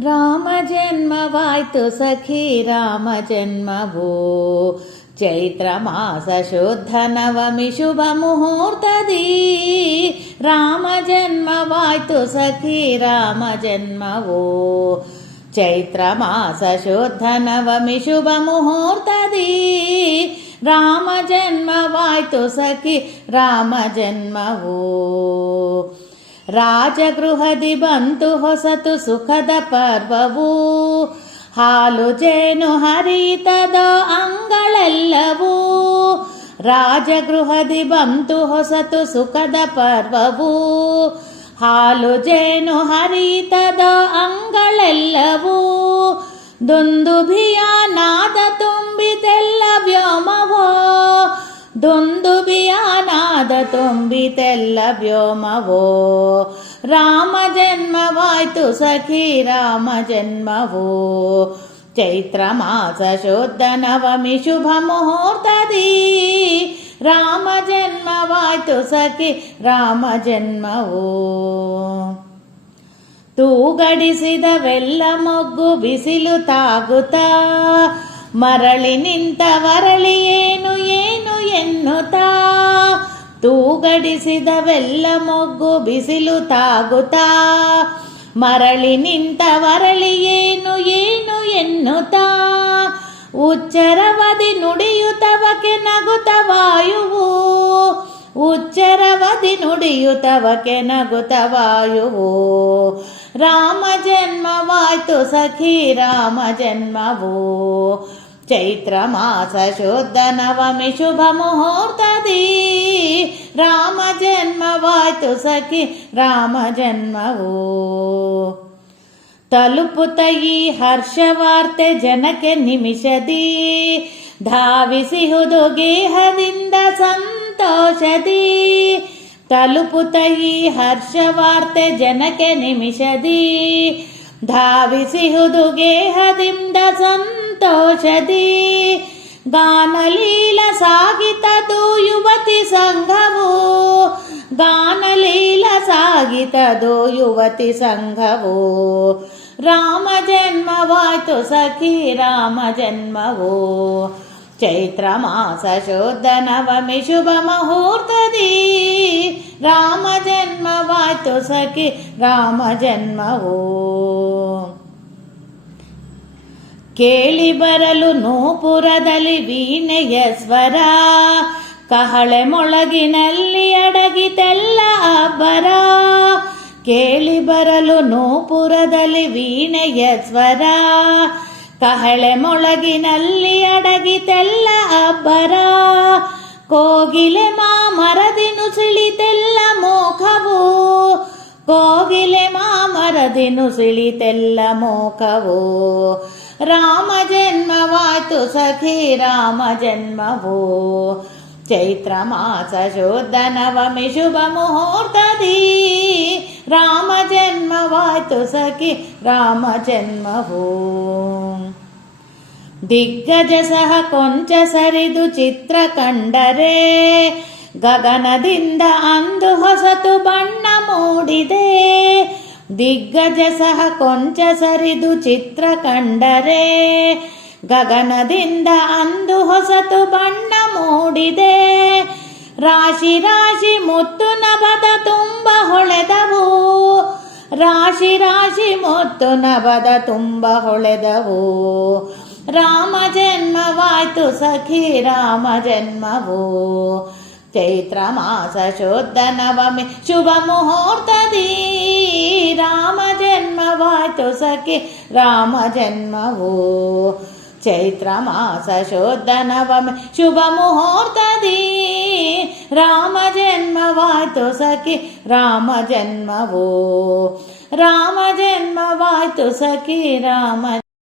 ರಾಮ ಜನ್ಮವಾಯ್ತು ಸಖಿ ರಾಮ ಜನ್ಮವೋ ಚೈತ್ರ ಮಾಸ ಶುದ್ಧ ನವಮಿ ಶುಭ ಮುಹೂರ್ತದಿ ರಾಮ ಜನ್ಮವಾಯ್ತು ಸಖಿ ರಾಮ ಜನ್ಮವೋ ಚೈತ್ರ ಮಾಸ ಶುದ್ಧ ನವಮಿ ಶುಭ ಮುಹೂರ್ತದಿ ರಾಮ ಜನ್ಮವಾಯ್ತು ಸಖಿ ರಾಮ ಜನ್ಮವೋ ರಾಜಗೃಹದಿ ಬಂತು ಹೊಸತು ಸುಖದ ಪರ್ವವು ಹಾಲು ಜೇನು ಹರಿತದೋ ಅಂಗಳೆಲ್ಲವೂ ರಾಜಗೃಹದಿ ಬಂತು ಹೊಸತು ಸುಖದ ಪರ್ವವು ಹಾಲು ಜೇನು ಹರಿತದೋ ಅಂಗಳೆಲ್ಲವೂ ದುಂದುಭಿಯ ನಾದ ತುಂಬಿತೆಲ್ಲ ವ್ಯೋಮವೋ ದುಂದುಭಿಯ ನಾದ ತುಂಬಿತೆಲ್ಲ ವ್ಯೋಮವೋ ರಾಮ ಜನ್ಮವಾಯ್ತು ಸಖಿ ರಾಮ ಜನ್ಮವೋ ಚೈತ್ರ ಮಾಸ ಶುದ್ಧ ನವಮಿ ಶುಭ ಮುಹೂರ್ತದಿ ರಾಮ ಜನ್ಮವಾಯ್ತು ಸಖಿ ರಾಮ ಜನ್ಮವೋ ತೂಗಡಿಸಿದವೆಲ್ಲ ಮೊಗ್ಗು ಬಿಸಿಲು ತಾಗುತ್ತಾ ಮರಳಿ ನಿಂತ ವರಳಿ ಏನು ಏನು ಎನ್ನುತ್ತಾ ತೂಗಡಿಸಿದವೆಲ್ಲ ಮೊಗ್ಗು ಬಿಸಿಲು ತಾಗುತ್ತಾ ಮರಳಿ ನಿಂತ ವರಳಿ ಏನು ಏನು ಎನ್ನುತ್ತಾ ಉಚ್ಚರವದಿ ನುಡಿಯುತ್ತವಕ್ಕೆ ನಗುತ್ತ ವಾಯುವು ಉಚ್ಚರವದಿ ನುಡಿಯುತ್ತವಕ್ಕೆ ನಗುತ್ತ ವಾಯುವು ರಾಮ ಜನ್ಮವಾಯ್ತು ಸಖಿ ರಾಮ ಜನ್ಮವೋ ಚೈತ್ರ ಮಾಸ ಶುದ್ಧ ನವಮಿ ಶುಭ ಮುಹೂರ್ತದಿ ರಾಮ ಜನ್ಮವಾಯ್ತು ಸಖಿ ರಾಮ ಜನ್ಮವೋ ತಲುಪುತ್ತ ಈ ಹರ್ಷವಾರ್ತೆ ಜನಕ್ಕೆ ನಿಮಿಷದಿ ಧಾವಿಸಿಹುದು ಗೇಹದಿಂದ ಸಂತೋಷದಿ ತಲುಪುತ್ತ ಈ ಹರ್ಷವಾರ್ತೆ ಜನಕ್ಕೆ ನಿಮಿಷದಿ ಧಾವಿಸಿಹುದು ಗೇಹದಿಂದ ಸಂತೋಷದಿ ಗಾನಲೀಲ ಸಾಗಿತದು ಯುವತಿ ಸಂಘವು ಗಾನಲೀಲ ಸಾಗಿತದು ಯುವತಿ ಸಂಘವು ರಾಮ ಜನ್ಮವಾಯ್ತು ಸಖಿ ರಾಮ ಜನ್ಮವೋ ಚೈತ್ರ ಮಾಸ ಶುದ್ಧ ನವಮಿ ಶುಭ ಮುಹೂರ್ತದಿ ರಾಮ ಜನ್ಮವಾಯ್ತು ಸಖಿ ರಾಮ ಜನ್ಮವೋ ಕೇಳಿ ಬರಲು ನೂಪುರದಲ್ಲಿ ವೀಣೆಯ ಸ್ವರ ಕಹಳೆ ಮೊಳಗಿನಲ್ಲಿ ಅಡಗಿತೆಲ್ಲ ಅಬ್ಬರ ಕೇಳಿ ಬರಲು ನೂಪುರದಲ್ಲಿ ವೀಣೆಯ ಸ್ವರ ಕಹಳೆ ಮೊಳಗಿನಲ್ಲಿ ಅಡಗಿತೆಲ್ಲ ಅಬ್ಬರ ಕೋಗಿಲೆ ಮಾಮರದಿ ನುಸಿಳಿತೆಲ್ಲ ಮೋಖವು ಕೋಗಿಲೆ ಮಾಮರದಿ ನುಸಿಳಿತೆಲ್ಲ ಮೋಖವು ರಾಮ ಜನ್ಮವಾಯ್ತು ಸಖಿ ರಾಮ ಜನ್ಮವೋ ಚೈತ್ರ ಮಾಸ ಶುದ್ಧ ನವಮಿ ಶುಭ ಮುಹೂರ್ತದಿ ರಾಮ ಜನ್ಮವಾಯ್ತು ಸಖಿ ರಾಮ ಜನ್ಮವೋ ದಿಗ್ಗಜ ಸಹ ಕೊಂಚ ಸರಿದು ಚಿತ್ರ ಕಂಡರೆ ಗಗನದಿಂದ ಅಂದು ಹೊಸತು ಬಣ್ಣ ಮೂಡಿದೆ ದಿಗ್ಗಜ ಸಹ ಕೊಂಚ ಸರಿದು ಚಿತ್ರ ಕಂಡರೆ ಗಗನದಿಂದ ಅಂದು ಹೊಸತು ಬಣ್ಣ ಮೂಡಿದೆ ರಾಶಿ ರಾಶಿ ಮುತ್ತು ನಭದ ತುಂಬ ಹೊಳೆದವು ರಾಶಿ ರಾಶಿ ಮುತ್ತು ನಭದ ತುಂಬ ಹೊಳೆದವು ರಾಮ ಜನ್ಮವಾಯ್ತು ಸಖಿ ರಾಮ ಜನ್ಮವೋ ಚೈತ್ರ ಮಾಸ ಶುದ್ಧ ನವಮಿ ಶುಭ ಮುಹೂರ್ತದಿ ರಾಮ ಜನ್ಮವಾಯ್ತು ಸಖಿ ರಾಮ ಜನ್ಮವೋ ಚೈತ್ರ ಮಾಸ ಶುದ್ಧ ನವಮಿ ಶುಭ ಮುಹೂರ್ತದಿ ರಾಮ ಜನ್ಮವಾಯ್ತು ಸಖಿ ರಾಮ ಜನ್ಮವೋ ರಾಮ ಜನ್ಮವಾಯ್ತು ಸಖಿ ರಾಮ